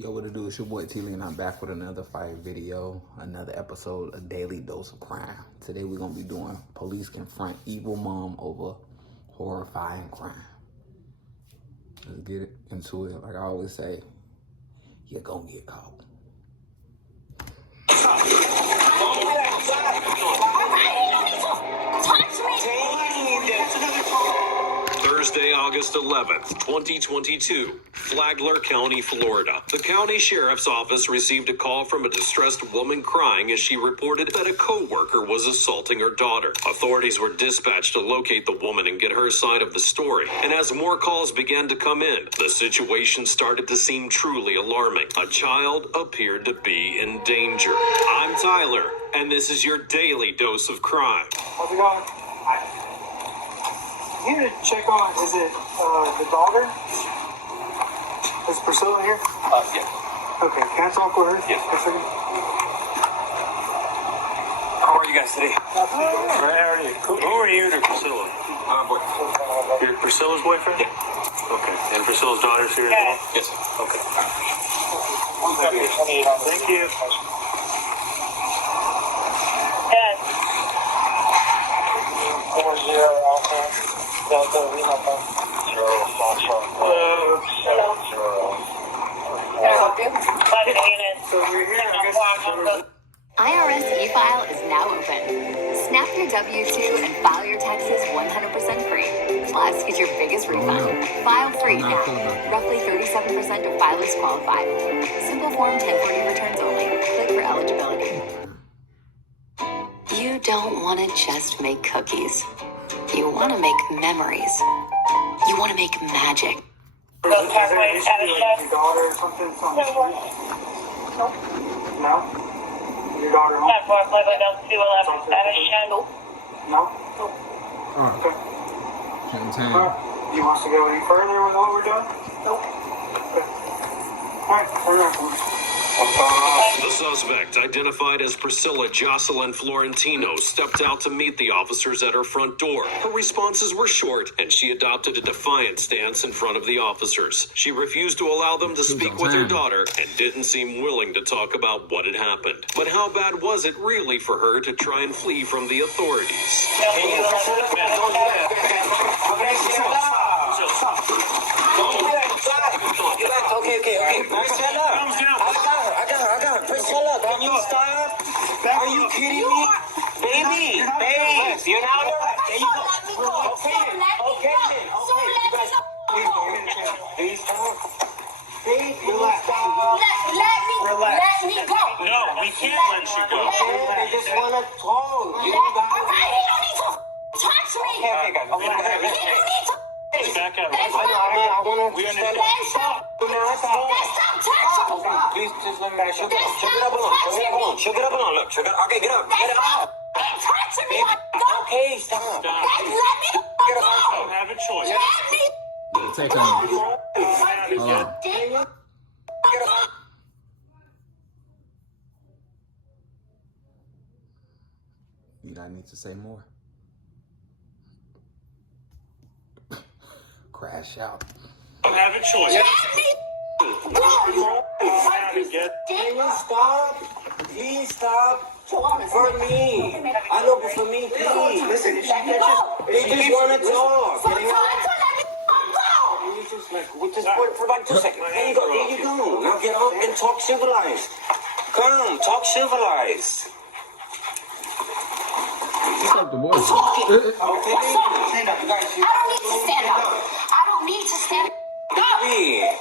Yo, what it do? It's your boy T-Lee, and I'm back with another fire video, another episode, a daily dose of crime. Today we're gonna be doing police confront evil mom over horrifying crime. Let's get into it. Like I always say, you're gonna get caught. Thursday, August 11th, 2022, Flagler County, Florida. The county sheriff's office received a call from a distressed woman crying as she reported that a co-worker was assaulting her daughter. Authorities were dispatched to locate the woman and get her side of the story. And as more calls began to come in, the situation started to seem truly alarming. A child appeared to be in danger. I'm Tyler, and this is your daily dose of crime. How's it going? Hi. You need to check on, is it the daughter? Is Priscilla here? Yeah. Okay, can I talk with her? Yes. For a second? How are you guys today? How are you? Who are you to Priscilla? Boyfriend. You're Priscilla's boyfriend? Yeah. Okay. And Priscilla's daughter's here as well? Yes. Okay. Thank you. Yes. 40 Alpha Delta Lima 0 Foxtrot. Can I help you? 5 units. So we're here, I guess. IRS e-file is now open. Snap your W-2 and file your taxes 100% free. Plus, get your biggest refund. File free now. Roughly 37% of filers qualify. Simple form 1040 returns only. Click for eligibility. You don't want to just make cookies. You want to make memories. You want to make magic. Is there an issue with your daughter or something? No? Your daughter home? 10-4, status check. No? Alright. Okay. Do you want us to go any further with what we're doing? Nope. Okay. Alright, turn around. The suspect, identified as Priscilla Jocelyn Florentino, stepped out to meet the officers at her front door. Her responses were short, and she adopted a defiant stance in front of the officers. She refused to allow them to speak with her daughter and didn't seem willing to talk about what had happened. But how bad was it really for her to try and flee from the authorities? Okay. I got her. Priscilla, can you stop? Are you kidding me? Babe, you're not alright. There you go. Okay then. Please stop. Babe, relax. Let me go. No, we can't let you go. They just want to talk. You Alright, he don't need to touch me. Okay, guys. He don't need to. Back up. I want to stand up. Stop touching me. Please, just let me shook it up alone. Look, okay, get up. Ain't touching me. Okay, stop. Let me You go. have a choice. Let me Take her. Hold on. You don't need to say more. Crash out. You have a choice. Can you stop? Please stop. For me. I know, but for me, please. Listen, if she catches, they just want to talk. You just for like 2 seconds. There you go. Now get up and talk civilized. Come, talk civilized. What's up, the voice? Okay. Stand up. I don't need to stand up. Hey.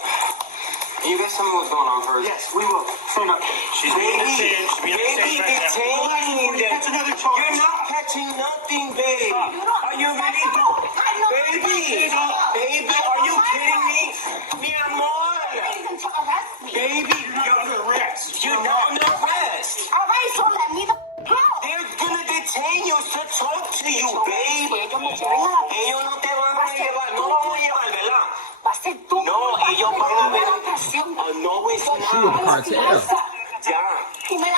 You guys tell me what's going on first. Yes, we will. Stand up. She's being detained. She's being detained right now. You're not catching nothing, babe. Are you ready to? Baby, are you kidding me? Mi amor. Baby, you're under arrest. You're not under arrest. Alright, so let me go. They're gonna detain you to talk to you, babe. Ellos no te van a llevar. No vamos a llevar, ¿verdad? No, ellos van a ver. No es She with the cartel. Ya.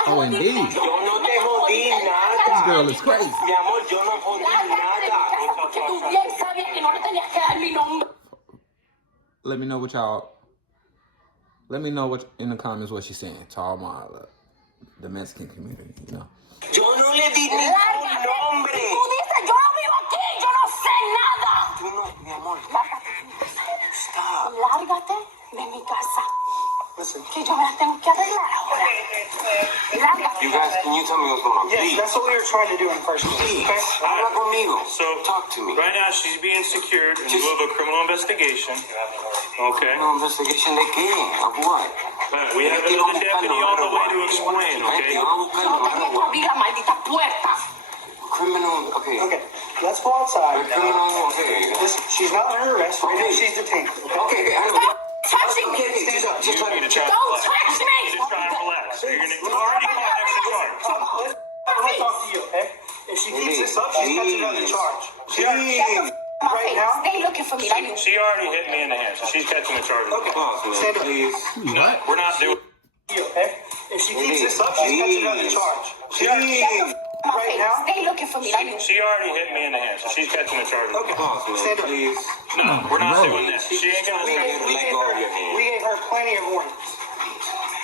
Oh, indeed. Yo no te jodí nada. This girl is crazy. Mi amor, yo no jodí nada. Let me know what y'all Let me know what in the comments what she's saying to all my the Mexican community, you know. Yo no le di ningún nombre. Tú dices, yo no vivo aquí, yo no sé nada. Yo no, mi amor. Stop. Lárgate de mi casa. Listen. Que yo me la tengo que arreglar ahora. Lárgate. You guys, can you tell me what's going on? Yes, Please. that's what we were trying to do in the first place. Please. Okay? Habla conmigo. So, talk to me. right now she's being secured in lieu of a criminal investigation. Okay. No investigation de qué? Of what? We have another deputy on the way to explain, okay? No tengo que abrir la maldita puerta. Criminal, okay. Okay, let's go outside. Criminal, okay. Listen, she's not under arrest. Right now she's detained. Okay, I know. Stop touching me. Okay, stand up. Just You need to try to Don't relax. touch me. You need to try to relax. You're already caught an extra charge. Let's talk to you, okay? If she keeps this up, she's catching another charge. She already My right face. now. Stay looking for me. Like you. She already hit me in the hand, so she's catching a charge. Okay, stand up. please. No, we're not doing. You, okay? If she keeps this up, she's catching another charge. She already My right face. now. Stay looking for me. Like you. She already hit me in the hand, so she's catching a charge. Okay, stand up. Please. No, we're not doing that. She ain't gonna We stop. gave her plenty of warnings.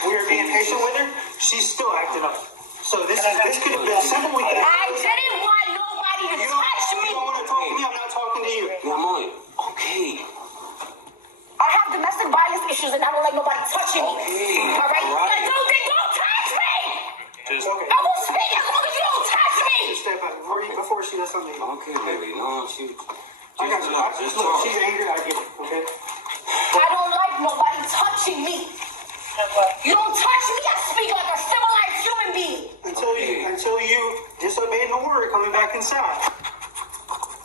We were being patient with her. She's still acting up. So this could have been simple. We could have. I didn't want nobody to You touch me. don't want to talk to me. I'm not talking to you. Mi amor, okay. I have domestic violence issues and I don't like nobody touching me. Okay, All right? all right. Don't touch me. Just Okay. I won't speak as long as you don't touch me. Step back before she does something. Okay, baby. No, she. I got you. Just Look, talk. she's angry. I get it. Okay. I don't like nobody touching me. You don't touch me, I speak like a civilized human being. Until you disobeyed the order coming back inside.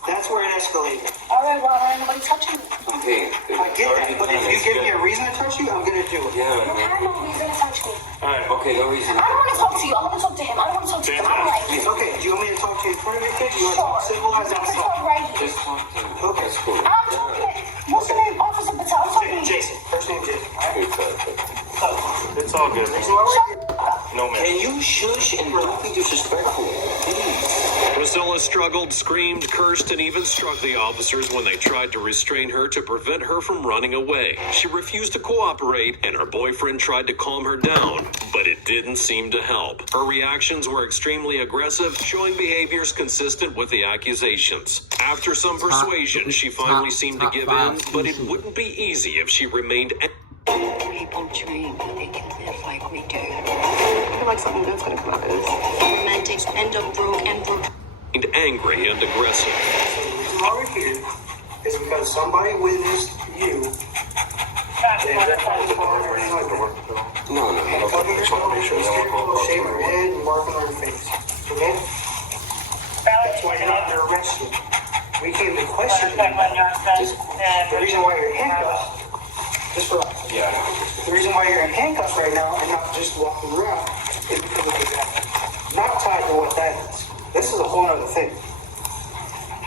That's where it escalated. All right, well, ain't nobody touching me. Okay. I get that, but if you give me a reason to touch you, I'm gonna do it. You Yeah. don't have no reason to touch me. alright. Okay, no reason. I don't want to talk to you. I want to talk to him. I don't want to talk to him. I don't like you. Okay, do you want me to talk to you in front of your kids? You want to Sure. talk civilized We can outside? talk right here. Just talk to me. Okay. That's cool. I'm talking. What's your name? Officer Patel. I'm talking to you. Jason. First name Jason. It's all good. Reason why we're here. No man. Can you shush and don't be disrespectful? Please. Priscilla struggled, screamed, cursed, and even struck the officers when they tried to restrain her to prevent her from running away. She refused to cooperate, and her boyfriend tried to calm her down, but it didn't seem to help. Her reactions were extremely aggressive, showing behaviors consistent with the accusations. After some persuasion, she finally seemed to give in, but it wouldn't be easy if she remained People dream that they can live like we do. I feel like something good's gonna come out of this. Romantics end up broke and broke. angry and aggressive. The reason why we're here is because somebody witnessed you. No. Covering yourself, shaving her head, and marking on her face. Okay? That's why you're not under arrest yet. We came to question you. The reason why you're handcuffed, just for the reason why you're in handcuffs right now and not just walking around is because of this. Not tied to what that is. This is a whole other thing.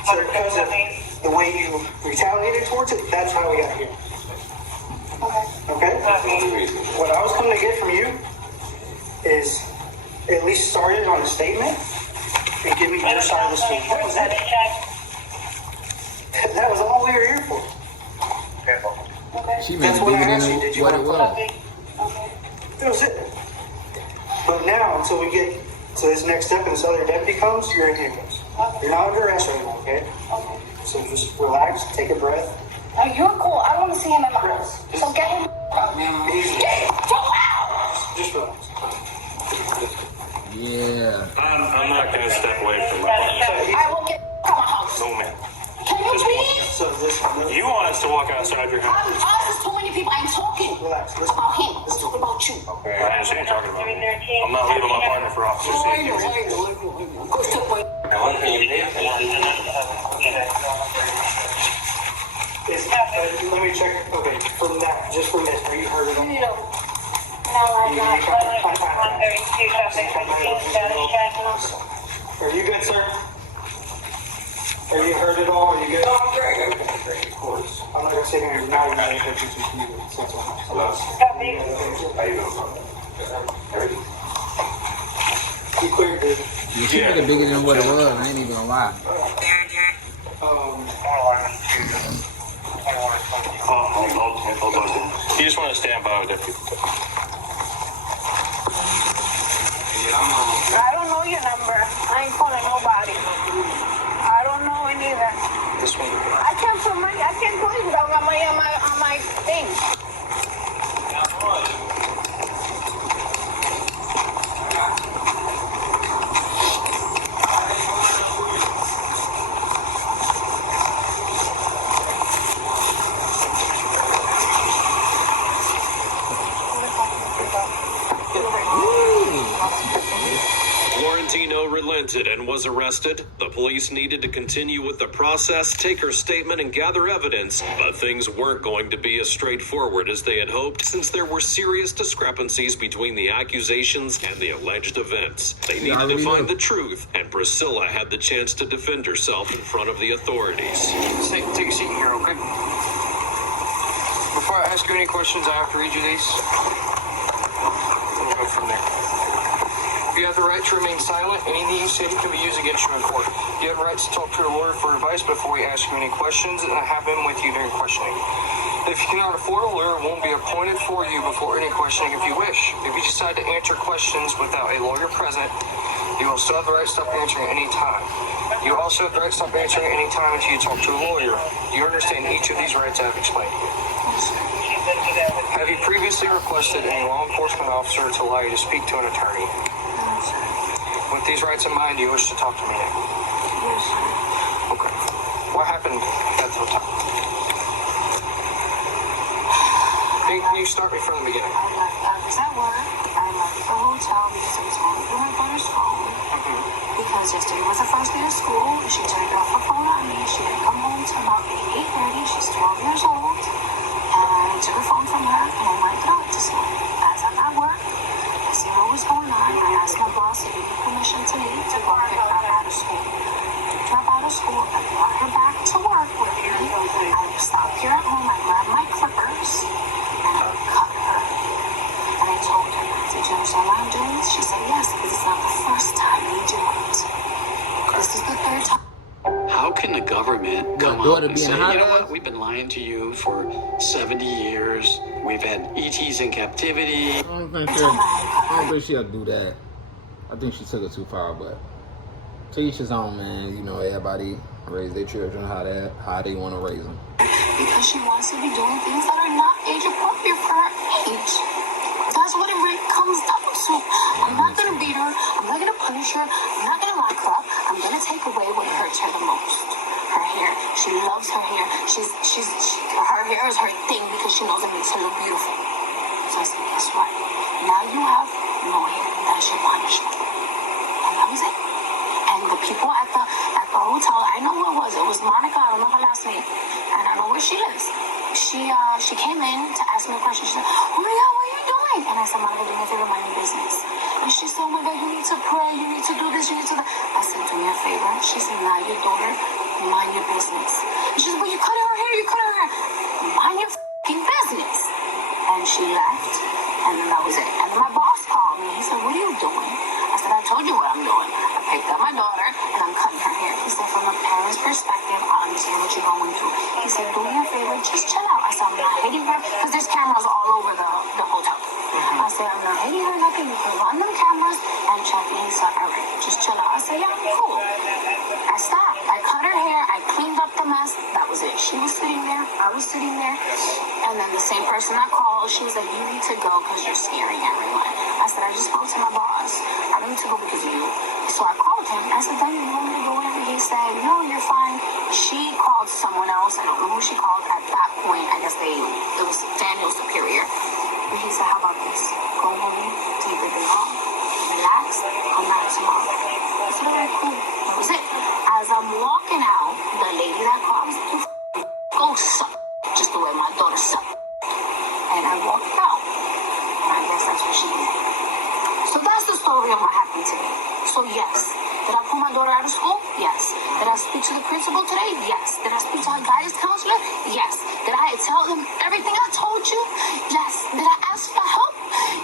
So because of the way you retaliated towards it, that's how we got here. Okay? What I was coming to get from you is at least started on a statement and give me your side of the story. That was it. That was all we were here for. She made That's it what I bigger asked you. than Did you what it want was. That was it. But now, until we get to this next step and this other deputy comes, you're in handcuffs. You're not under arrest right now, okay? So just relax, take a breath. Now you're cool. I don't want to see him in my house. So get him. Get out. Just relax. Yeah. I'm not gonna step away from my partner. I will get out of my house. No man. Can you please? So this, You want us to walk outside your house? There's too many people. I'm talking relax. Listen. about him. I'm talking about you. I understand you're talking about me. I'm not leaving my partner for officer safety. Go step away. Let me check. Okay, from that, just from this, you heard it all. No, I'm not. Are you good, sir? Are you heard it all? Are you good? No, I'm great. Of course. I'm not gonna sit here and now you're not gonna do you. You cleared it. Yeah, she made it bigger than what it was. I ain't even gonna lie. Yeah, You just want to stand by with it. I don't know your number. I ain't calling nobody. I don't know it either. This one. I can't put money. I can't do it without money on my thing. Florentino relented and was arrested. The police needed to continue with the process, take her statement, and gather evidence. But things weren't going to be as straightforward as they had hoped, since there were serious discrepancies between the accusations and the alleged events. They needed to find the truth, and Priscilla had the chance to defend herself in front of the authorities. Take a seat here, okay? Before I ask you any questions, I have to read you these. We'll go from there. You have the right to remain silent. Anything you say can be used against you in court. You have rights to talk to a lawyer for advice before we ask you any questions, and I have been with you during questioning. If you cannot afford a lawyer, won't be appointed for you before any questioning if you wish. If you decide to answer questions without a lawyer present, you will still have the right to stop answering any time. You also have the right to stop answering any time until you talk to a lawyer. You understand each of these rights I have explained. Have you previously requested a law enforcement officer to allow you to speak to an attorney? With these rights in mind, do you wish to talk to me now? Yes, sir. Okay. What happened at the hotel? You start me from the beginning. I was at work. I left the hotel because I was going through my daughter's phone. Because yesterday was the first day of school. She turned off her phone on me. She didn't come home till about 8:30. She's 12 years old. And I took her phone from her and I went out to school. As I'm at work, I see what was going on. I asked my boss to give me permission to leave to go pick her out of school. Picked her up out of school. I brought her back to work with me. I stopped here at home. I grabbed my clippers and I cut her. And I told her, did you understand why I'm doing this? She said yes, because it's not the first time you do it. This is the third time. How can the government come up and say, you know what, we've been lying to you for 70 years, we've had ETs in captivity. I don't think she'll do that. I think she took it too far, but to each his own, man. You know, everybody raise their children how they want to raise them. Because she wants to be doing things that are not age appropriate for her age. That's what it really comes down to. I'm not going to beat her. I'm not going to punish her. I'm not going to lock her up. I'm going to take away what hurts her the most. Her hair. She loves her hair. Her hair is her thing because she knows it makes her look beautiful. So I said, guess what? Now you have no hair. That's your punishment. And that was it. And the people at the hotel, I know who it was. It was Monica. I don't know her last name. And I know where she lives. She came in to ask me a question. She said, oh my God, what are you doing? And I said, Monica, do me a favor, mind your business. And she said, oh my God, you need to pray. You need to do this. You need to do that. I said, do me a favor. She said, now your daughter, mind your business. And she said, well, you cut her hair. You cut her hair. Mind your f***ing business. And she left. And then that was it. And then my boss called me. He said, what are you doing? I said, I told you what I'm doing. I picked up my daughter and I'm cutting her hair. He said, from a parent's perspective, I understand what you're going through. He said, do me a favor, just chill out. I said, I'm not hitting her because there's cameras all over the hotel. I said, I'm not hitting her, nothing. You can run them cameras and check me. He said, all right, just chill out. I said, yeah, cool. I stopped. I cut her hair. I cleaned up the mess. That was it. She was sitting there. I was sitting there. And then the same person that called, she was like, you need to go because you're scaring everyone. I said, I just spoke to my boss. I don't need to go because of you. So I called him. I said, don't you want me to go in? He said, no, you're fine. She called someone else. I don't know who she called. At that point, I guess it was Daniel's superior. And he said, how about this? Go home, take the day off, relax, come back tomorrow. I said, all right, cool. That was it. As I'm walking out, the lady that called me, go suck. Just the way my daughter sucked. And I walked out. And I guess that's what she did. So that's the story of what happened today. So yes, did I pull my daughter out of school? Yes. Did I speak to the principal today? Yes. Did I speak to her guidance counselor? Yes. Did I tell them everything I told you? Yes. Did I ask for help?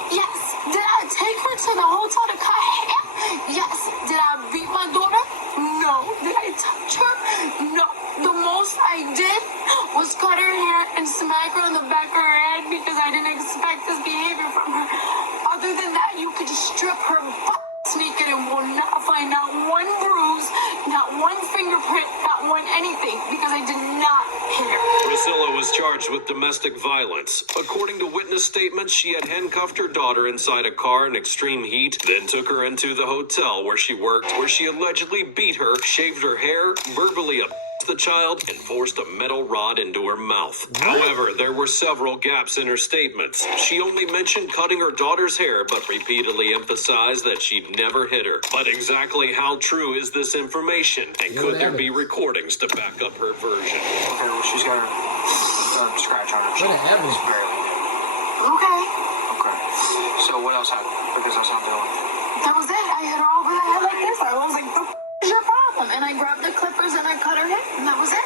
Yes. Did I take her to the hotel to cut hair? Yes. Did I beat my daughter? No. Did I touch her? No. The most I did was cut her hair and smack her on the back of her head because I didn't fingerprint not on anything because I did not hit her. Priscilla was charged with domestic violence. According to witness statements, she had handcuffed her daughter inside a car in extreme heat, then took her into the hotel where she worked, where she allegedly beat her, shaved her hair, verbally abused the child, and forced a metal rod into her mouth. However, there were several gaps in her statements. She only mentioned cutting her daughter's hair, but repeatedly emphasized that she'd never hit her. But exactly how true is this information? And could there be recordings to back up her version? Okay, well, she's got a scratch on her cheek. It's barely. Okay. Okay. So what else happened? Because that's not the only thing. That was it. I hit her over the head like this. I was like, the f*** is your problem? And I grabbed the clippers and I cut her head, and that was it.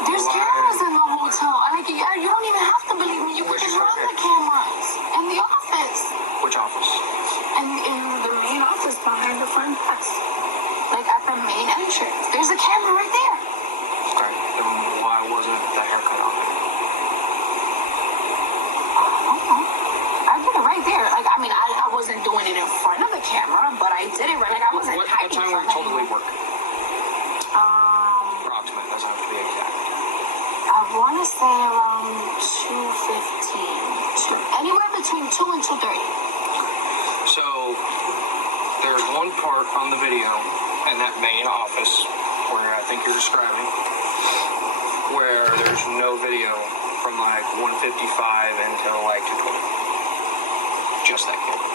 There's cameras in the hotel. Like, yeah, you don't even have to believe me. You can just run the cameras in the office. Which office? And in the main office behind the front desk. Like at the main entrance. There's a camera right there. Okay. Then why wasn't the haircut on there? I did it right there. Like, I mean, I wasn't doing it in front of the camera, but I did it right. Like, I wasn't hiding. What time were you told to leave work? Approximate. Doesn't have to be exact. I want to say around 2:15. Anywhere between 2 and 2:30. So there's one part on the video in that main office where I think you're describing where there's no video from like 1:55 until like 2:20. Just that camera.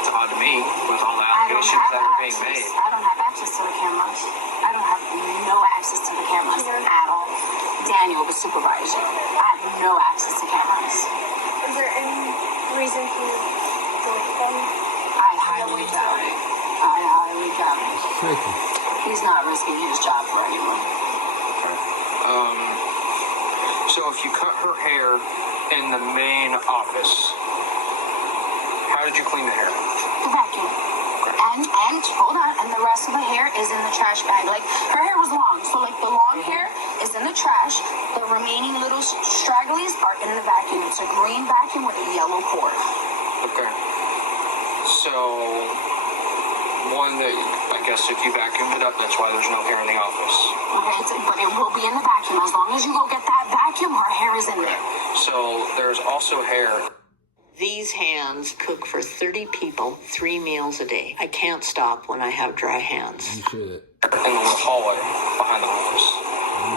It's odd to me with all the allegations that are being made. I don't have access to the cameras. I don't have no access to the cameras at all. Daniel, the supervisor, I have no access to cameras. Is there any reason to delete them? I highly doubt it. I highly doubt it. He's not risking his job for anyone. So if you cut her hair in the main office, how did you clean the hair? The vacuum. And hold on, and the rest of the hair is in the trash bag. Like, her hair was long, so like the long hair is in the trash. The remaining little stragglies are in the vacuum. It's a green vacuum with a yellow cord. Okay. So one that I guess if you vacuumed it up, that's why there's no hair in the office. Okay, but it will be in the vacuum. As long as you go get that vacuum, her hair is in there. So there's also hair. These hands cook for 30 people, 3 meals a day. I can't stop when I have dry hands. You should. In the little hallway behind the office.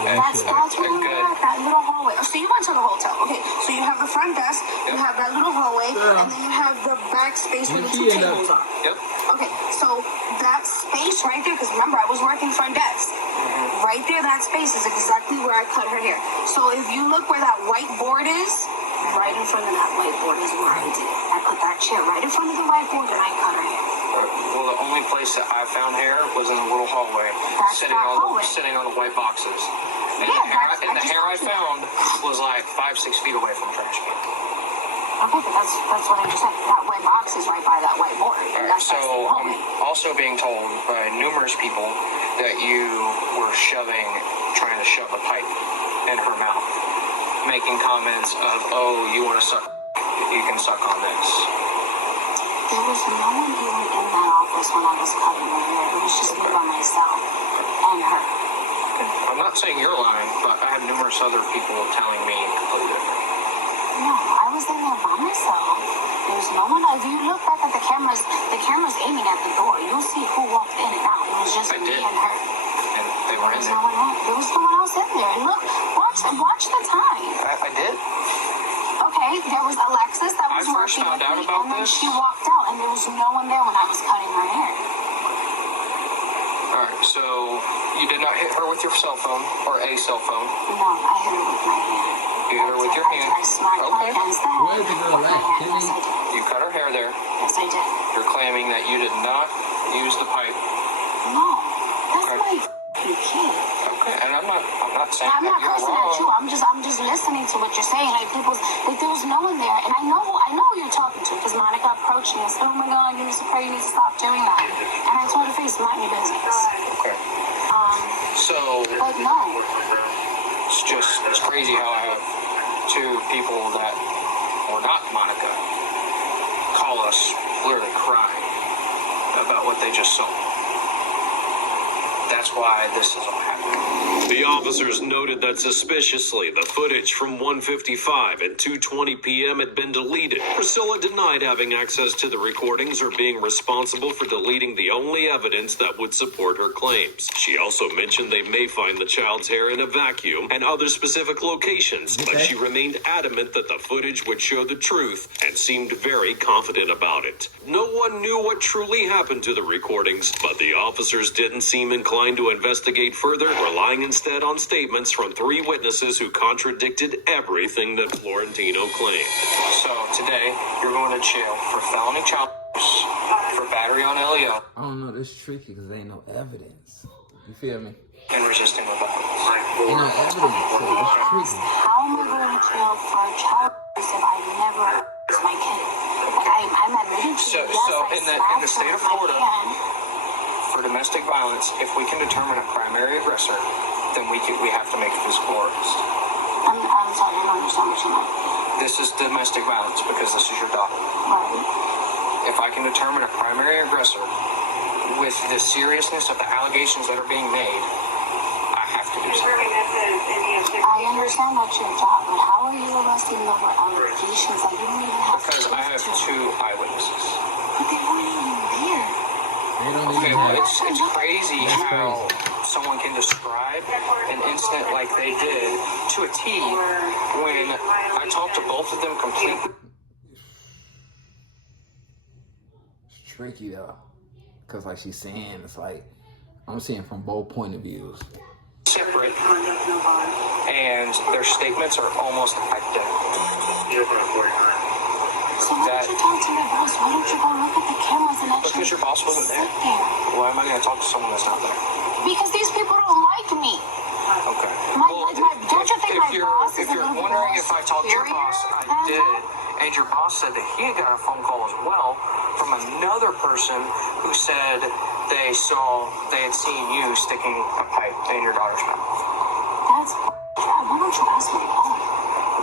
That's where we were at, that little hallway. So you went to the hotel. Okay, so you have the front desk, you have that little hallway, and then you have the back space where the 2 tables are. Yep. Okay, so that space right there, because remember, I was working front desk. Right there, that space is exactly where I cut her hair. So if you look where that white board is, right in front of that whiteboard is where I did it. I put that chair right in front of the whiteboard and I cut her hair. Well, the only place that I found hair was in a little hallway, sitting on the white boxes. And the hair I found was like 5-6 feet away from the trash can. Okay, but that's what I just said. That white box is right by that whiteboard. Right, so I'm also being told by numerous people that you were trying to shove a pipe in her mouth, making comments of, oh, you want to suck, you can suck on this. There was no one even in that office when I was cutting her hair. It was just me by myself and her. I'm not saying you're lying, but I have numerous other people telling me completely different. No, I was in there by myself. There's no one. If you look back at the camera's aiming at the door. You'll see who walked in and out. It was just me and her. And they were in there. There was no one else in there. And look, watch the time. I did. Okay, there was Alexis that was working with me, and then she walked out, and there was no one there when I was cutting her hair. Alright, so you did not hit her with your cell phone, or a cell phone? No, I hit her with my hand. You hit her with your hand? I smacked her against the head. Where's the girl at? Yes, I did. You cut her hair there. Yes, I did. You're claiming that you did not use the pipe. No, that's my f***ing kid. Okay, and I'm not saying I'm that not you're cursing wrong. at you. I'm just listening to what you're saying. Like there was no one there, and I know who you're talking to because Monica approached me and said, "Oh my God, you need to stop doing that." And I told her face, mind your business. Okay. But no. It's crazy how I have two people that were not Monica call us literally crying about what they just saw. That's why this is all happening. The officers noted that suspiciously, the footage from 1:55 and 2:20 p.m. had been deleted. Priscilla denied having access to the recordings or being responsible for deleting the only evidence that would support her claims. She also mentioned they may find the child's hair in a vacuum and other specific locations, but she remained adamant that the footage would show the truth and seemed very confident about it. No one knew what truly happened to the recordings, but the officers didn't seem inclined to investigate further, relying instead on statements from 3 witnesses who contradicted everything that Florentino claimed. So today, you're going to jail for felony child abuse, for battery on LEO. I don't know, this is tricky because there ain't no evidence. You feel me? And resisting with violence. Ain't no evidence, so it's tricky. How am I going to jail for a child abuse if I never abused my kid? Like, I'm admitting to So, you, yes, in the state of Florida, hand. for domestic violence, if we can determine a primary aggressor, then we have to make physical arrest. I'm sorry, I don't understand what you meant. This is domestic violence because this is your daughter. Right. If I can determine a primary aggressor with the seriousness of the allegations that are being made, I have to do something. I understand that's your job, but how are you arresting over allegations that you don't even have? Because I have 2 eyewitnesses. But they weren't even there. They don't Okay, even well, have... it's crazy how someone can describe an incident like they did to a T when I talked to both of them completely. It's tricky though. Because like she's saying, it's like, I'm seeing from both point of views. Separate, and their statements are almost identical. So why don't you talk to your boss? Why don't you go look at the cameras and actually Because your boss wasn't there. sit there? Why am I going to talk to someone that's not there? Because these people don't like me. Okay. Don't you think my boss is if a you're little bit wondering more if I talked to your boss, I superior than did. And your boss said that he had got a phone call as well from another person who said they had seen you sticking a pipe in your daughter's mouth. That's why don't you ask my mom?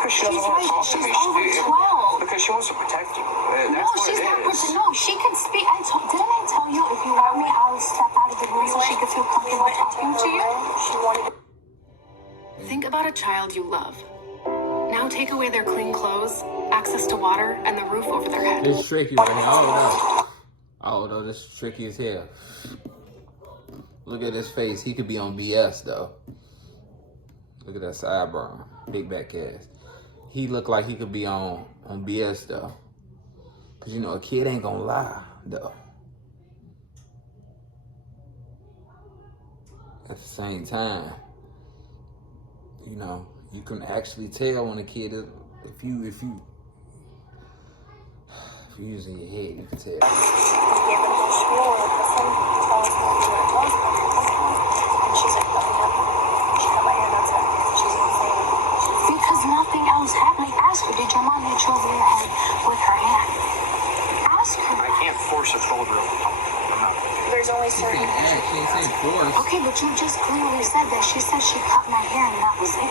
Because she doesn't want to talk to me. She's over 12. Because she wants to protect you. That's No, what she's it not. is. No, she can speak. Didn't I tell you if you want me, I'll step out of the room so she could feel comfortable talking to you? She wanted. Think about a child you love. Now take away their clean clothes, access to water, and the roof over their head. It's tricky right now. Oh no, this is tricky as hell. Look at his face. He could be on BS though. Look at that sideburn, big back cast. He looked like he could be on BS though. Cause you know a kid ain't gonna lie though. At the same time, you know, you can actually tell when a kid is, if you using your head, you can tell. Because nothing else happened. Ask her, did your mom hit you over your head with her hand? Ask her. I can't force a 12-year-old. There's only certain. Okay, but you just clearly said that she said she cut my hair and that was it.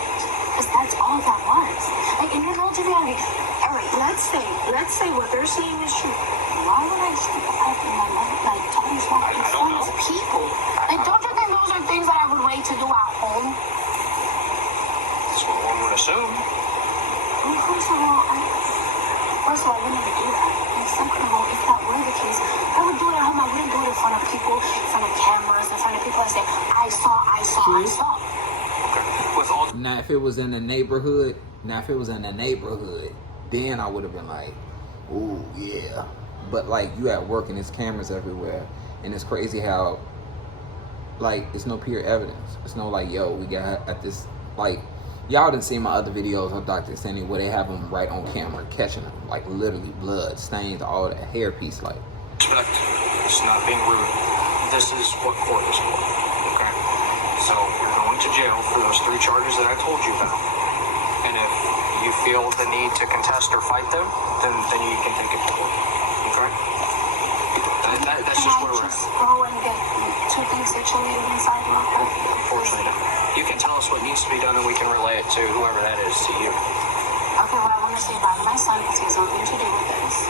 Because that's all that was. Like, in your to reality, alright, let's say what they're saying is true. Why would I stick a pipe in my mouth? Like, daughter's not in front of people. Like, don't you think those are things that I would wait to do at home? That's what one would assume. Well, first of all, I would never do that. And second of all, if that were the case, I would do it at home. I wouldn't do it in front of people, in front of cameras, in front of people. I say, I saw. Now, if it was in the neighborhood, then I would have been like, ooh, yeah. But like, you at work and there's cameras everywhere, and it's crazy how, like, it's no peer evidence. It's no like, yo, we got at this, like, y'all didn't see my other videos on Dr. Sandy where they have them right on camera, catching them, like literally blood stains, all that hair piece, like. Respect. It's not being rude. This is what court is for. Okay? So you're going to jail for those 3 charges that I told you about. And if you feel the need to contest or fight them, then you can take it to court. Okay? That's just where we're at. Go and get 2 things situated inside real quick? Unfortunately, no. You can tell us what needs to be done and we can relay it to whoever that is, to you. Okay, what I want to say about my son, because he has nothing to do with this.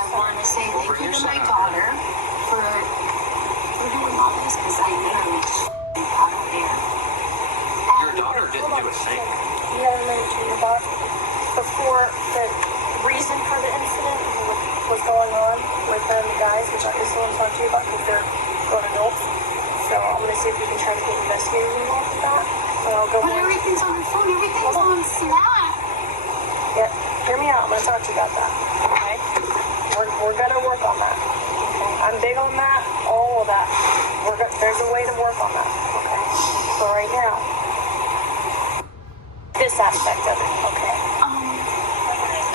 I want to say thank you to my daughter for doing all this because I literally got her hair. Your daughter didn't do a thing. You haven't mentioned your boss before the reason for the incident was going on with the guys, which I just want to talk to you about because they're grown adults. So I'm going to see if we can try to get investigators involved with that. And I'll go But more. everything's on the phone, everything's on Snap. Yeah, hear me out. I'm going to talk to you about that. Okay? We're going to work on that. Okay? I'm big on that, all of that. There's a way to work on that. Okay? So right now, this aspect of it, okay?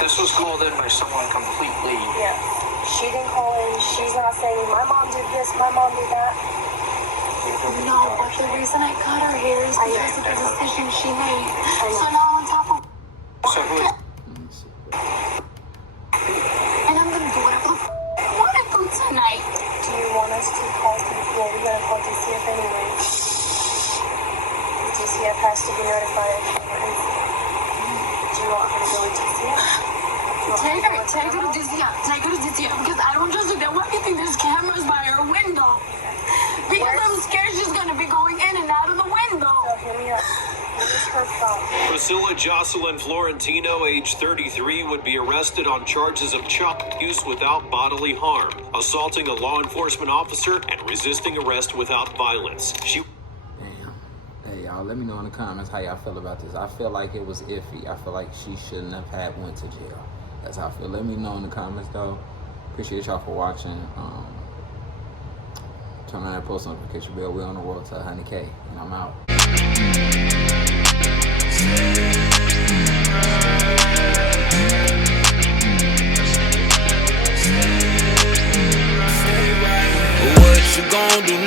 This was called in by someone completely. Yeah. She didn't call in. She's not saying, my mom did this, my mom did that. No, but the reason I cut her hair is because of the decision she made. So now on top of So who? and I'm gonna do whatever the I want to do tonight. Do you want us to call well, we gotta call DCF anyway. DCF has to be notified of the incident. Do you want her to go with DCF? Take her to DCF. Take her to DCF because I don't just think that why do you think there's cameras by her window? Because I'm scared she's gonna be going in and out of the window. So hear me out. What is her problem? Priscilla Jocelyn Florentino, age 33, would be arrested on charges of child abuse without bodily harm, assaulting a law enforcement officer, and resisting arrest without violence. She Damn. Hey, y'all, let me know in the comments how y'all feel about this. I feel like it was iffy. I feel like she shouldn't have went to jail. That's how I feel. Let me know in the comments, though. Appreciate y'all for watching. Turn on that post notification bell. We're on the road to 100K, and I'm out. What you gon' do